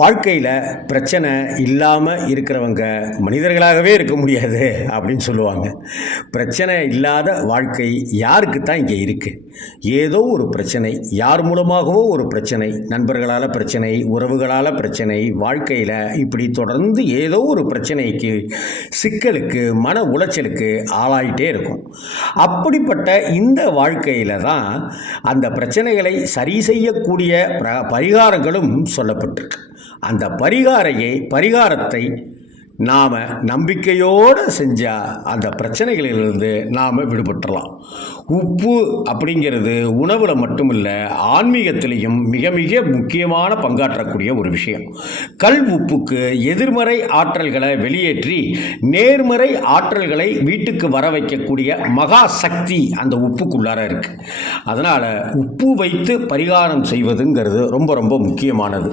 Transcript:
வாழ்க்கையில் பிரச்சனை இல்லாமல் இருக்கிறவங்க மனிதர்களாகவே இருக்க முடியாது அப்படின்னு சொல்லுவாங்க. பிரச்சனை இல்லாத வாழ்க்கை யாருக்கு தான் இங்கே இருக்குது? ஏதோ ஒரு பிரச்சனை, யார் மூலமாகவோ ஒரு பிரச்சனை, நண்பர்களால் பிரச்சனை, உறவுகளால் பிரச்சனை, வாழ்க்கையில் இப்படி தொடர்ந்து ஏதோ ஒரு பிரச்சனைக்கு, சிக்கலுக்கு, மன உளைச்சலுக்கு ஆளாயிட்டே இருக்கும். அப்படிப்பட்ட இந்த வாழ்க்கையில் தான் அந்த பிரச்சனைகளை சரி செய்யக்கூடிய பரிகாரங்களும் சொல்லப்பட்டிருக்கு. அந்த பரிகாரத்தை நாம் நம்பிக்கையோடு செஞ்சால் அந்த பிரச்சனைகளிலிருந்து நாம் விடுபட்டுறலாம். உப்பு அப்படிங்கிறது உணவில் மட்டுமில்லை, ஆன்மீகத்திலையும் மிக மிக முக்கியமான பங்காற்றக்கூடிய ஒரு விஷயம். கல் உப்புக்கு எதிர்மறை ஆற்றல்களை வெளியேற்றி நேர்மறை ஆற்றல்களை வீட்டுக்கு வர வைக்கக்கூடிய மகா சக்தி அந்த உப்புக்குள்ளார இருக்குது. அதனால் உப்பு வைத்து பரிகாரம் செய்வதுங்கிறது ரொம்ப ரொம்ப முக்கியமானது.